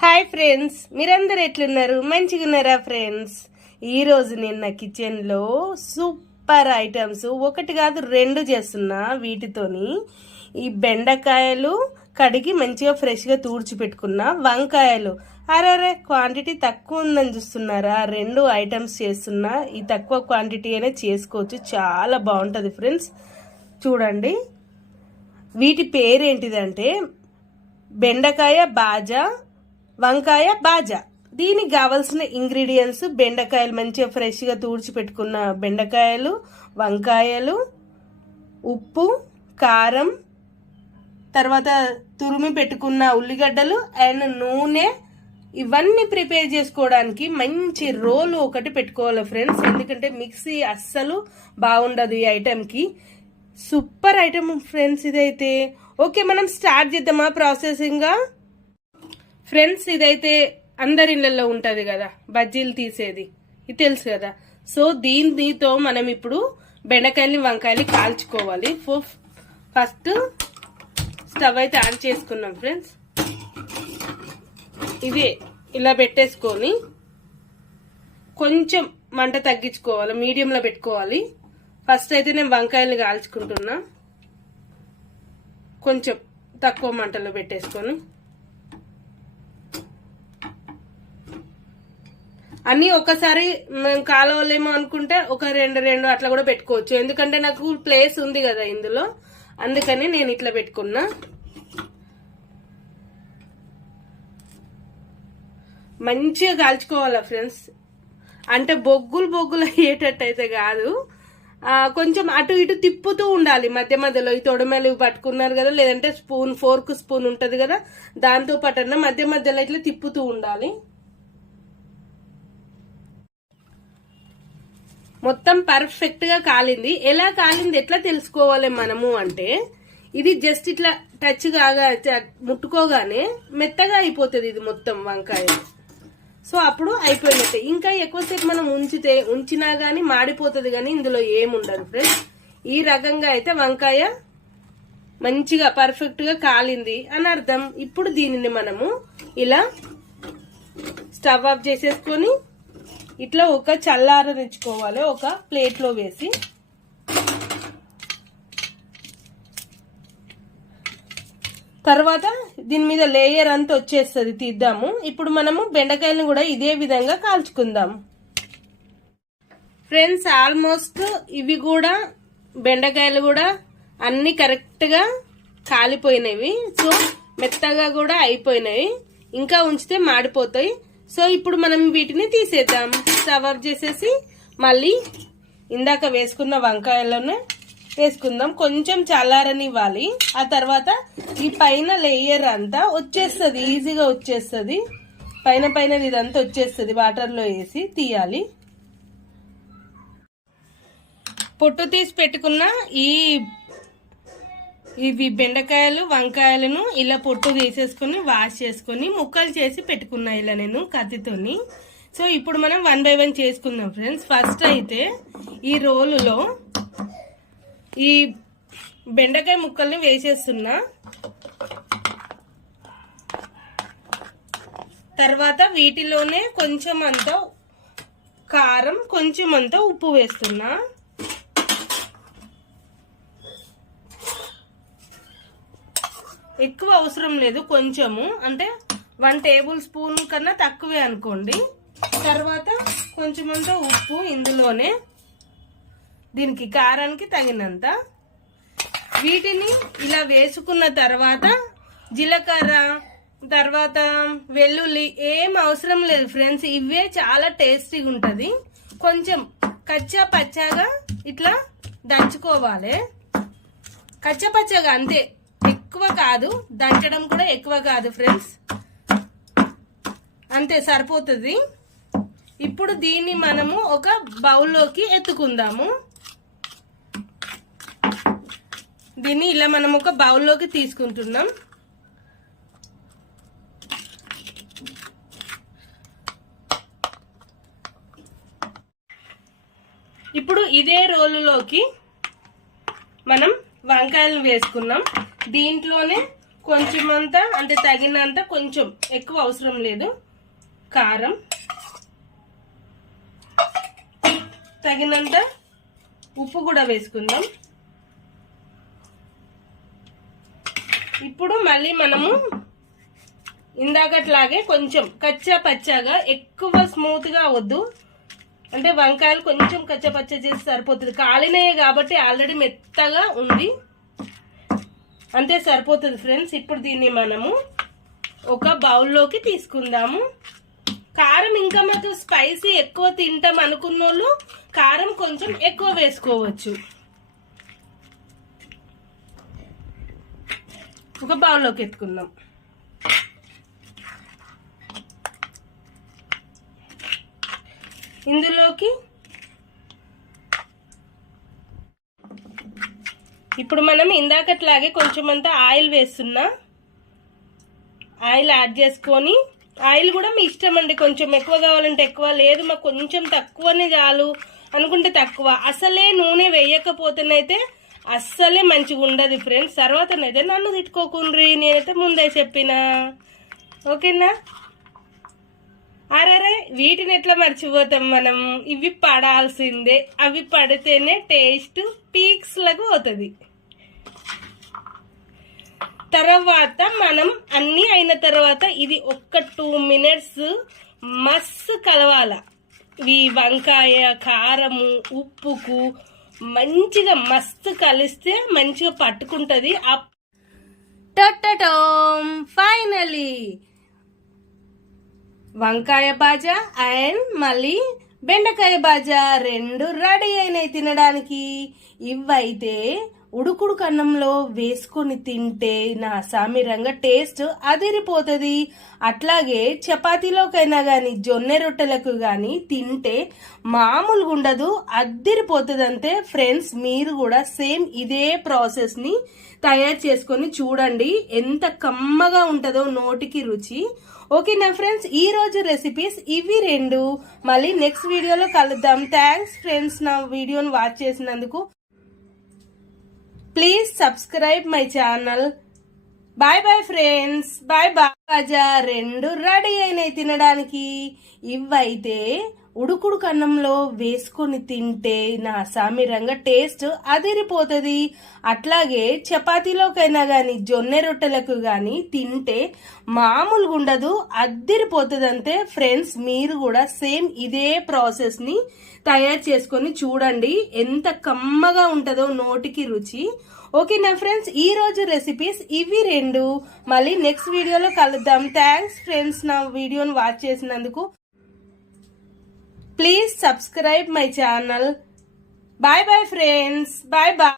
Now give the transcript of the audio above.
Hi friends, మీరందరు ఎట్లున్నారు? మంచిగా ఉన్నారా ఫ్రెండ్స్? ఈరోజు నేను నా కిచెన్లో సూపర్ ఐటమ్స్ ఒకటి కాదు రెండు చేస్తున్నా. వీటితోని ఈ బెండకాయలు కడిగి మంచిగా ఫ్రెష్గా తూడ్చిపెట్టుకున్నా, వంకాయలు అరే క్వాంటిటీ తక్కువ ఉందని చూస్తున్నారా? రెండు ఐటమ్స్ చేస్తున్నా. ఈ తక్కువ క్వాంటిటీ అయినా చేసుకోవచ్చు, చాలా బాగుంటుంది ఫ్రెండ్స్. చూడండి, వీటి పేరేంటిదంటే బెండకాయ బాజా, వంకాయ బాజా. దీనికి కావాల్సిన ఇంగ్రీడియంట్స్: బెండకాయలు మంచిగా ఫ్రెష్గా తూడ్చిపెట్టుకున్న బెండకాయలు, వంకాయలు, ఉప్పు, కారం, తర్వాత తురిమి పెట్టుకున్న ఉల్లిగడ్డలు అండ్ నూనె. ఇవన్నీ ప్రిపేర్ చేసుకోవడానికి మంచి రోలు ఒకటి పెట్టుకోవాలి ఫ్రెండ్స్, ఎందుకంటే మిక్సీ అస్సలు బాగుండదు ఈ ఐటెంకి. సూపర్ ఐటమ్ ఫ్రెండ్స్ ఇదైతే. ఓకే, మనం స్టార్ట్ చేద్దామా ప్రాసెసింగ్? ఫ్రెండ్స్, ఇదైతే అందరి ఇళ్ళల్లో ఉంటుంది కదా, బజ్జీలు తీసేది, ఇది తెలుసు కదా. సో దీంతో మనం ఇప్పుడు బెండకాయలు వంకాయలు కాల్చుకోవాలి. ఫస్ట్ స్టవ్ అయితే ఆన్ చేసుకున్నాం ఫ్రెండ్స్. ఇదే ఇలా పెట్టేసుకొని కొంచెం మంట తగ్గించుకోవాలి, మీడియంలో పెట్టుకోవాలి. ఫస్ట్ అయితే నేను వంకాయలు కాల్చుకుంటున్నా, కొంచెం తక్కువ మంటలో పెట్టేసుకొని. అన్నీ ఒకసారి కాలవలేమో అనుకుంటే ఒక రెండు అట్లా కూడా పెట్టుకోవచ్చు, ఎందుకంటే నాకు ప్లేస్ ఉంది కదా ఇందులో, అందుకని నేను ఇట్లా పెట్టుకున్నా. మంచిగా కాల్చుకోవాలా ఫ్రెండ్స్, అంటే బొగ్గులు అయ్యేటట్టు అయితే కాదు, కొంచెం అటు ఇటు తిప్పుతూ ఉండాలి మధ్య మధ్యలో. ఈ తొడమెలు పట్టుకున్నారు కదా, లేదంటే ఫోర్క్ స్పూన్ ఉంటది కదా, దాంతో పాటు మధ్య మధ్యలో ఇట్లా తిప్పుతూ ఉండాలి. మొత్తం పర్ఫెక్ట్ గా కాలింది. ఎలా కాలింది ఎట్లా తెలుసుకోవాలి మనము అంటే, ఇది జస్ట్ ఇట్లా టచ్ కాగా ముట్టుకోగానే మెత్తగా అయిపోతుంది ఇది మొత్తం వంకాయ. సో అప్పుడు అయిపోయినట్టే. ఇంకా ఎక్కువసేపు మనం ఉంచినా గానీ మాడిపోతుంది, కానీ ఇందులో ఏముండదు ఫ్రెండ్స్. ఈ రకంగా అయితే వంకాయ మంచిగా పర్ఫెక్ట్ గా కాలింది అని అర్థం. ఇప్పుడు దీనిని మనము ఇలా స్టవ్ ఆఫ్ చేసేసుకొని ఇట్లా ఒక చల్లారనిచ్చుకోవాలి, ఒక ప్లేట్లో వేసి. తర్వాత దీని మీద లేయర్ అంతా వచ్చేస్తుంది, తీద్దాము. ఇప్పుడు మనము బెండకాయలను కూడా ఇదే విధంగా కాల్చుకుందాం ఫ్రెండ్స్. ఆల్మోస్ట్ ఇవి కూడా బెండకాయలు కూడా అన్ని కరెక్ట్ గా కాలిపోయినవి, సో మెత్తగా కూడా అయిపోయినాయి. ఇంకా ఉంచితే మాడిపోతాయి. సో ఇప్పుడు మనం వీటిని తీసేద్దాం. స్టవ్ ఆఫ్ చేసేసి మళ్ళీ ఇందాక వేసుకున్న వంకాయలను వేసుకుందాం. కొంచెం చల్లారనివ్వాలి. ఆ తర్వాత ఈ పైన లేయర్ అంతా వచ్చేస్తుంది, ఈజీగా వచ్చేస్తుంది. పైన ఇదంతా వచ్చేస్తుంది. వాటర్లో వేసి తీయాలి. పొట్టు తీసి పెట్టుకున్న ఇవి బెండకాయలు వంకాయలను ఇలా పొట్టు తీసేసుకుని వాష్ చేసుకుని ముక్కలు చేసి పెట్టుకున్నా ఇలా నేను కత్తితోని. సో ఇప్పుడు మనం 1 by 1 చేసుకుందాం ఫ్రెండ్స్. ఫస్ట్ అయితే ఈ రోలులో ఈ బెండకాయ ముక్కల్ని వేసేస్తున్నా. తర్వాత వీటిలోనే కొంచెం అంత కారం, కొంచెం అంత ఉప్పు వేస్తున్నా. ఎక్కువ అవసరం లేదు, కొంచెము, అంటే 1 టేబుల్ స్పూన్ కన్నా తక్కువే అనుకోండి. తర్వాత కొంచెం అంత ఉప్పు ఇందులోనే, దీనికి కారానికి తగినంత. వీటిని ఇలా వేసుకున్న తర్వాత జీలకర్ర, తర్వాత వెల్లుల్లి ఏం అవసరం లేదు ఫ్రెండ్స్. ఇవే చాలా టేస్టీగా ఉంటుంది. కొంచెం కచ్చా పచ్చాగా ఇట్లా దంచుకోవాలి, కచ్చా పచ్చగా అంతే, ఎక్కువ కాదు, దంచడం కూడా ఎక్కువ కాదు ఫ్రెండ్స్, అంతే సరిపోతుంది. ఇప్పుడు దీన్ని మనము ఒక బౌల్లోకి ఎత్తుకుందాము. దీన్ని ఇలా మనం ఒక బౌల్లోకి తీసుకుంటున్నాం. ఇప్పుడు ఇదే రోలులోకి మనం వంకాయలను వేసుకున్నాం. దీంట్లోనే కొంచెం అంతా అంటే తగినంత, కొంచెం ఎక్కువ అవసరం లేదు, కారం, తగినంత ఉప్పు కూడా వేసుకుందాం. ఇప్పుడు మళ్ళీ మనము ఇందాకట్లాగే కొంచెం కచ్చా పచ్చాగా, ఎక్కువ స్మూత్ గా వద్దు, అంటే వంకాయలు కొంచెం కచ్చా పచ్చా చేసి సరిపోతుంది. కాలినాయే కాబట్టి ఆల్రెడీ మెత్తగా ఉంది, అంతే సరిపోతుంది ఫ్రెండ్స్. ఇప్పుడు దీన్ని మనము ఒక బౌల్లోకి తీసుకుందాము. కారం ఇంకా మాకు స్పైసీ ఎక్కువ తింటాం అనుకున్నోళ్ళు కారం కొంచెం ఎక్కువ వేసుకోవచ్చు. ఒక బౌల్లోకి ఎత్తుకుందాం. ఇందులోకి ఇప్పుడు మనం ఇందాకట్లాగే కొంచెం అంతా ఆయిల్ వేస్తున్నా. ఆయిల్ యాడ్ చేసుకొని, ఆయిల్ కూడా మీ ఇష్టం అండి, కొంచెం ఎక్కువ కావాలంటే ఎక్కువ, లేదు మాకు కొంచెం తక్కువనే చాలు అనుకుంటే తక్కువ. అసలే నూనె వేయకపోతేనైతే అస్సలే మంచిగా ఉండదు ఫ్రెండ్స్. తర్వాతనైతే నన్ను తిట్టుకోకుండ్రి, నేనైతే ముందే చెప్పినా, ఓకేనా? అరే వీటిని ఎట్లా మర్చిపోతాం మనం, ఇవి పడాల్సిందే, అవి పడితేనే టేస్ట్ పీక్స్ లకు పోతుంది. తర్వాత మనం అన్నీ అయిన తర్వాత ఇది ఒక్క 2 minutes మస్తు కలవాల. ఈ వంకాయ కారము ఉప్పుకు మంచిగా మస్తు కలిస్తే మంచిగా పట్టుకుంటది. ఫైనలీ వంకాయ బాజా అండ్ మళ్ళీ బెండకాయ బాజా రెండు రెడీ అయినాయి తినడానికి. ఇవైతే ఉడుకుడు కన్నంలో వేసుకొని తింటే నా సామిరంగా టేస్ట్ అదిరిపోతుంది. అట్లాగే చపాతీలోకైనా కానీ జొన్నె రొట్టెలకు కానీ తింటే మామూలుగా ఉండదు, అదిరిపోతుంది. అంతే ఫ్రెండ్స్, మీరు కూడా సేమ్ ఇదే ప్రాసెస్ని తయారు చేసుకొని చూడండి, ఎంత కమ్మగా ఉంటుందో నోటికి రుచి. ఓకేనా ఫ్రెండ్స్, ఈ రోజు రెసిపీస్ ఇవి రెండు. మళ్ళీ నెక్స్ట్ వీడియోలో కలుద్దాం. థ్యాంక్స్ ఫ్రెండ్స్ నా వీడియోని వాచ్ చేసినందుకు. Please subscribe my channel. Bye bye friends, bye bye. బాజా రెండు రెడీ అయినాయి తినడానికి. ఇవైతే ఉడుకుడు కన్నంలో వేసుకొని తింటే నా సామిరంగా టేస్ట్ అదిరిపోతుంది. అట్లాగే చపాతీలోకైనా కానీ జొన్నె రొట్టెలకు కానీ తింటే మామూలుగా ఉండదు, అదిరిపోతుంది. అంతే ఫ్రెండ్స్, మీరు కూడా సేమ్ ఇదే ప్రాసెస్ని తయారు చేసుకొని చూడండి, ఎంత కమ్మగా ఉంటుందో నోటికి రుచి. ఓకేనా ఫ్రెండ్స్, ఈ రోజు రెసిపీస్ ఇవి రెండు. మళ్ళీ నెక్స్ట్ వీడియోలో కలుద్దాం. థ్యాంక్స్ ఫ్రెండ్స్ నా వీడియోని వాచ్ చేసినందుకు. Please subscribe my channel. Bye bye friends, bye bye.